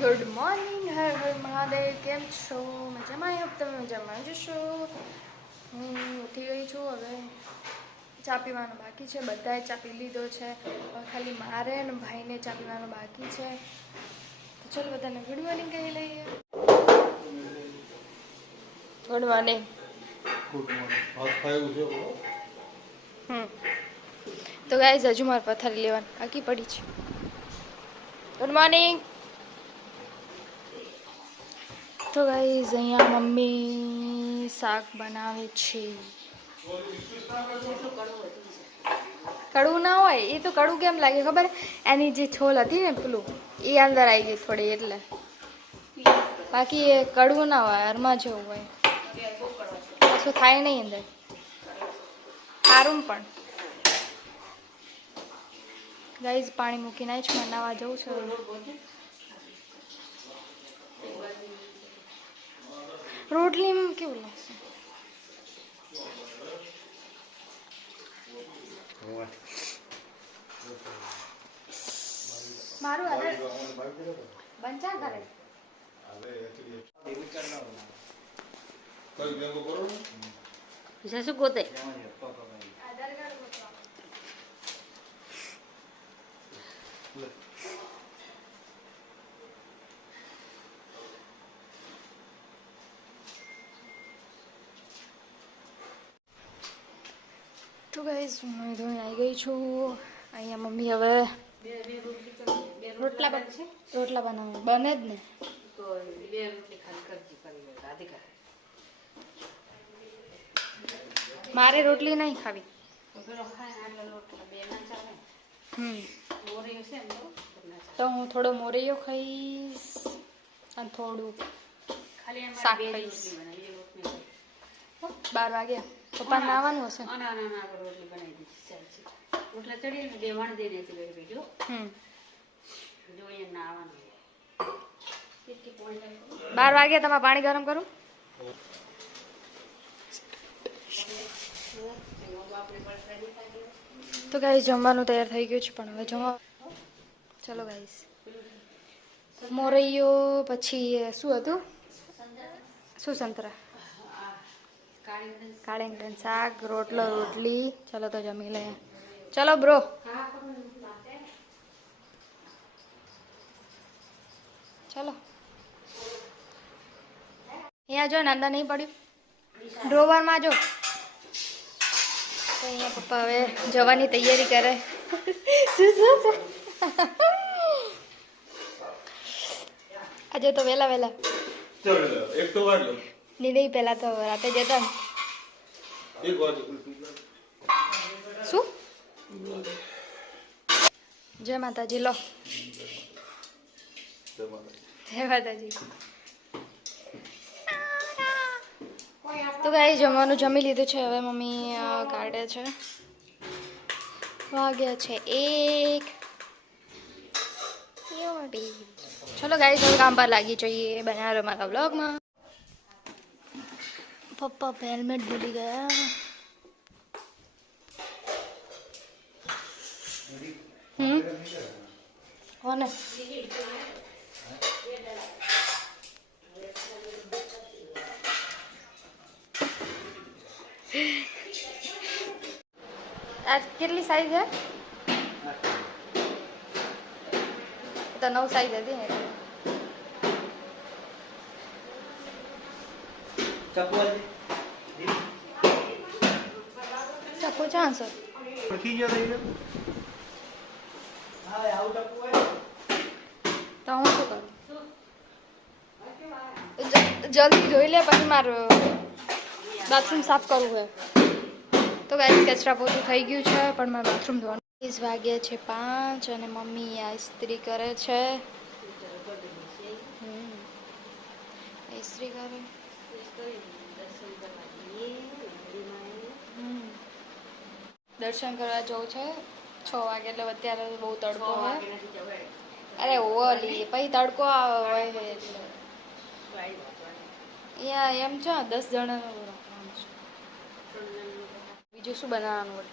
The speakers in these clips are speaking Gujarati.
ગુડ મોર્નિંગ હર હર મહાદેવ કેમ છો મજામાં આવ્યો તમે મજામાં જશો હું ઉઠી ગઈ છું હવે ચા પીવાનું બાકી છે બધાએ ચા પી લીધો છે હવે ખાલી મારે અને ભાઈને ચા પીવાનું બાકી છે તો ચલો બધાને ગુડ મોર્નિંગ કહી લઈએ ગુડ મોર્નિંગ ગુડ મોર્નિંગ ભાત ખાયું છે બોલો હમ તો ગાઈઝ હજુ મારે પથારી લેવાની બાકી પડી છે ગુડ મોર્નિંગ તો ગાઈઝ અહીંયા મમ્મી શાક બનાવે છે. કડવું ના હોય, એ તો કડવું કેમ લાગે? ખબર? એની જે છોલ હતી ને પેલું, એ અંદર આવી ગઈ થોડી એટલે. બાકી એ કડવું ના હોય હરમાં જેવું હોય. કશું થાય નહીં અંદર. સારું પણ. ગાઈઝ પાણી મૂકીને જ મનાવા નાવા જવું છે. રોટલીમાં કેવું લાગશે મારું આધાર બંચા કરે કઈ ભેગો કરો ને? શું ગોતે તો ગાઈસ હું ધોઈને આવી ગઈ છું અહીંયા મમ્મી હવે રોટલા છે રોટલા બનાવવા બને જ ને મારે રોટલી નહીં ખાવી હમ તો હું થોડો મોરૈયો ખાઈશ અને થોડું શાક ખાઈશ. બાર વાગ્યા. પપ્પા નાવાનું હશે? રોટલા ચડીએ ને બે વણ દઈને હતી બીજો હમ. જોઈએ ના આવવાનું કેટલી બાર વાગ્યા તમારે પાણી ગરમ કરું? તો ગાઈસ જમવાનું તૈયાર થઈ ગયું છે પણ હવે જમવા ચલો ગાઈસ. મોરૈયો પછી શું હતું? શું સંતરા કાળીંગન શાક, રોટલો, રોટલી. ચલો તો જમી લે. ચલો બ્રો. ચલો. અહીંયા જો નાંદા નહીં પડ્યું. ડ્રોવરમાં જો. અહીંયા પપ્પા હવે જવાની તૈયારી કરે. આજે તો વહેલા વહેલા. એક તો વાર નહીં પહેલાં તો રાતે જતા શું? જય માતાજી લો. જય માતાજી. તો ગાઈ જમવાનું જમી લીધું છે. હવે મમ્મી કાઢે છે. વાગ્યા છે એક. ચલો ગાઈ થોડું કામ પર લાગી જઈએ બનાવો મારા બ્લોગમાં પપ્પા હેલ્મેટ ભૂલી ગયા હમ કોને આ કેટલી સાઈઝ છે એ તો નવ સાઈઝ હતી ને એટલે. ચપ્પુ તો હું શું કરું જલ્દી ધોઈ લે પછી મારું બાથરૂમ સાફ કરવું હોય તો ગાઈસ કચરા પોતું થઈ ગયું છે પણ મારે બાથરૂમ ધોવાનું વીસ વાગ્યા છે પાંચ અને મમ્મી આ ઇસ્ત્રી કરે છે. ઇસ્ત્રી કરે હમ. દર્શન કરવા જવું છે છ વાગે એટલે અત્યારે બહુ તડકો હોય અરે ઓલી પછી તડકો આવે હોય છે એટલે અહીંયા એમ છે દસ જણાનું રાખવાનું છે બીજું શું બનાવવાનું હોય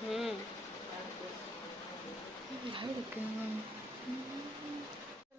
હમ ચલો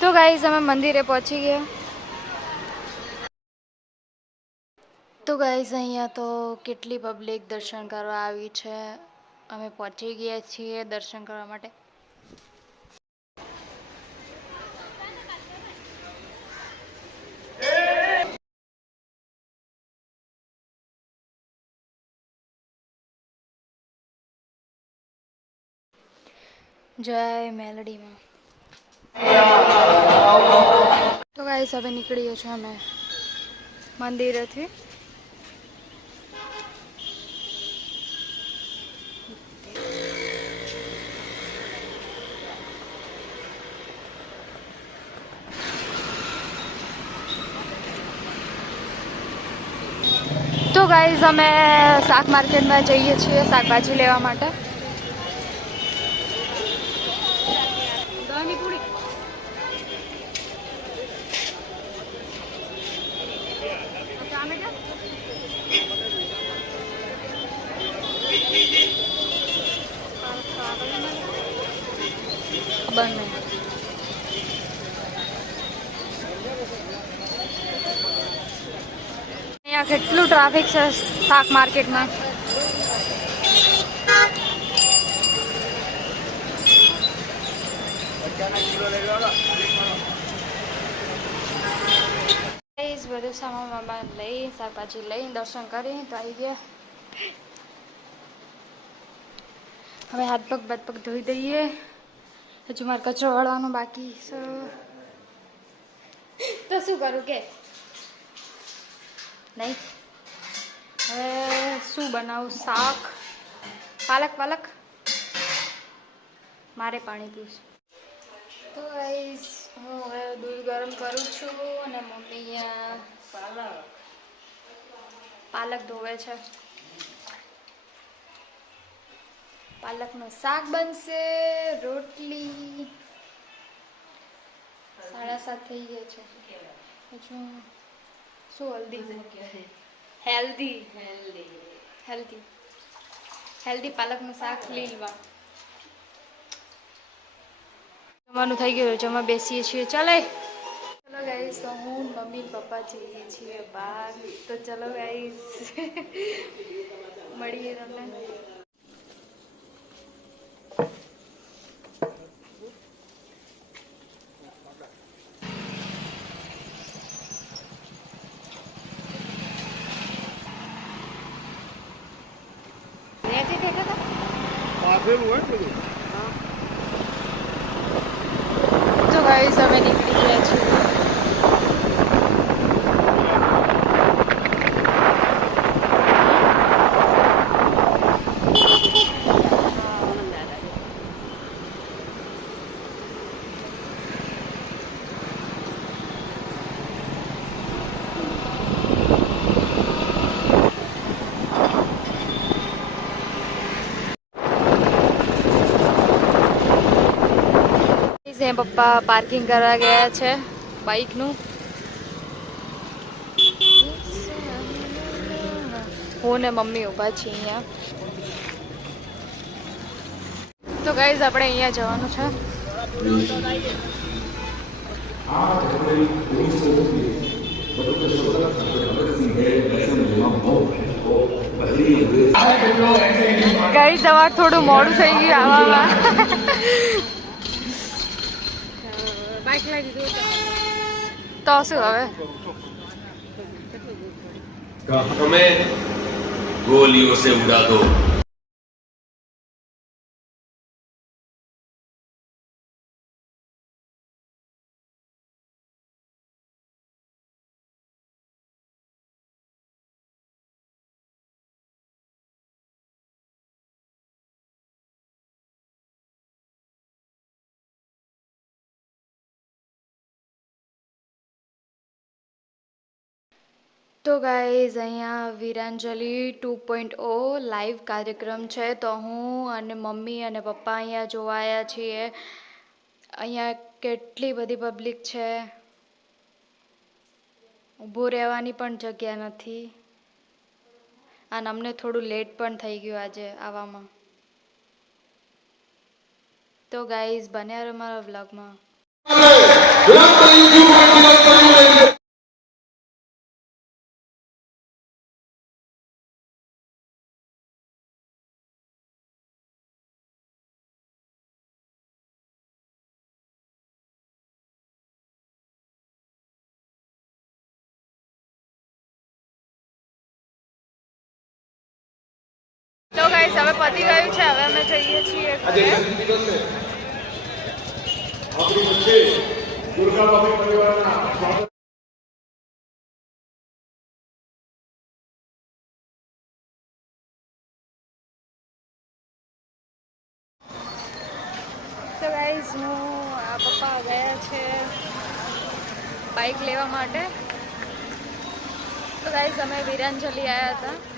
તો ગાઈઝ અમે મંદિરે પહોંચી ગયા તો ગાઈઝ અહીંયા તો કેટલી પબ્લિક દર્શન કરવા આવી છે અમે પહોંચી ગયા છીએ દર્શન કરવા માટે જય મેલડીમાં તો ગાઈસ હવે નીકળીએ છીએ અમે મંદિરેથી તો ગાઈઝ અમે શાક માર્કેટમાં જઈએ છીએ શાકભાજી લેવા માટે ખબર નહીં અહીંયા કેટલું ટ્રાફિક છે શાક માર્કેટમાં Guys, બધું સામાન લઈ શાકભાજી લઈ દર્શન કરી તો આવી ગયા હવે હાથ પગ બાદ પગ ધોઈ દઈએ હજુ મારે કચરો વાળવાનો બાકી તો શું કરું કે નહીં હવે શું બનાવું શાક પાલક પાલક મારે પાણી પીવું તો ગાઈસ હું હવે દૂધ ગરમ કરું છું અને મમ્મી અહીંયા પાલક ધોવે છે. પાલકનું શાક બનશે, રોટલી, સાડા સાત થઈ ગયા છે. હજુ શું હલ્દી હેલ્ધી હેલ્ધી હેલ્ધી પાલકનું શાક લીલવા. જમવાનું થઈ ગયું જમવા બેસીએ છીએ. ચાલે. ચલો ગાઈસ તો હું મમ્મી પપ્પા જઈએ છીએ બહાર. તો ચલો ગાઈસ મળીએ તમને. આપેલું હોય ને બધું? so many એ પપ્પા પાર્કિંગ કરવા ગયા છે બાઇકનું. હું ને મમ્મી ઊભા છીએ અહીંયા. તો ગાઈઝ આપણે અહીંયા જવાનું છે. ગાઈઝ સવાર થોડું મોડું થઈ ગયું આવવામાં તો શું હવે हमें गोलियों से उड़ा दो તો ગાઈઝ અહીંયા Viranjali two point O live કાર્યક્રમ છે. તો હું અને મમ્મી અને પપ્પા અહીંયા જોવાયા છીએ. અહીંયા કેટલી બધી પબ્લિક છે. ઊભું રહેવાની પણ જગ્યા નથી. અને અમને થોડું લેટ પણ થઈ ગયું આજે આવવામાં તો ગાઈઝ બન્યા રહો મારા વ્લોગમાં તો ગાઈઝ હવે પતી ગયું છે હવે અમે જઈએ છીએ ઘરે આપણી વચ્ચે દુર્ગા બાબી પરિવારના સ્વાગત તો ગાઈઝ હું આ પપ્પા ગયા છે બાઇક લેવા માટે તો ગાઈઝ અમે વિરાંજલી આવ્યા હતા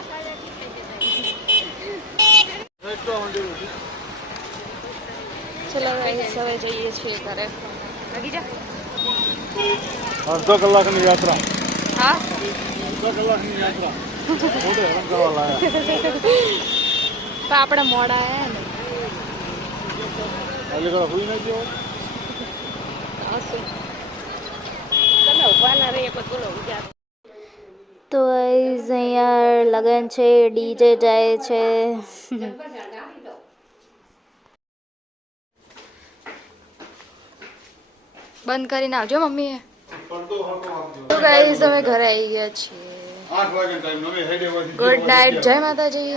ચલો guys, હવે જઈએ છીએ ઘરે લાગી જા અડધો કલાકની યાત્રા હા અડધો કલાકની યાત્રા મોઢે હેરાન કરવા લાયા તો આપણે મોડા આવ્યા ને ખાલી કરા હુઈ નહીં ગયો તમે ઉભા ના રહીએ પણ બોલો વિચાર તો ગાઈઝ અહીંયા લગન છે ડીજે જાય છે બંધ કરીને આવજો મમ્મીએ. તો ગાઈઝ અમે ઘરે આવી ગયા છીએ. ગુડ નાઇટ જય માતાજી.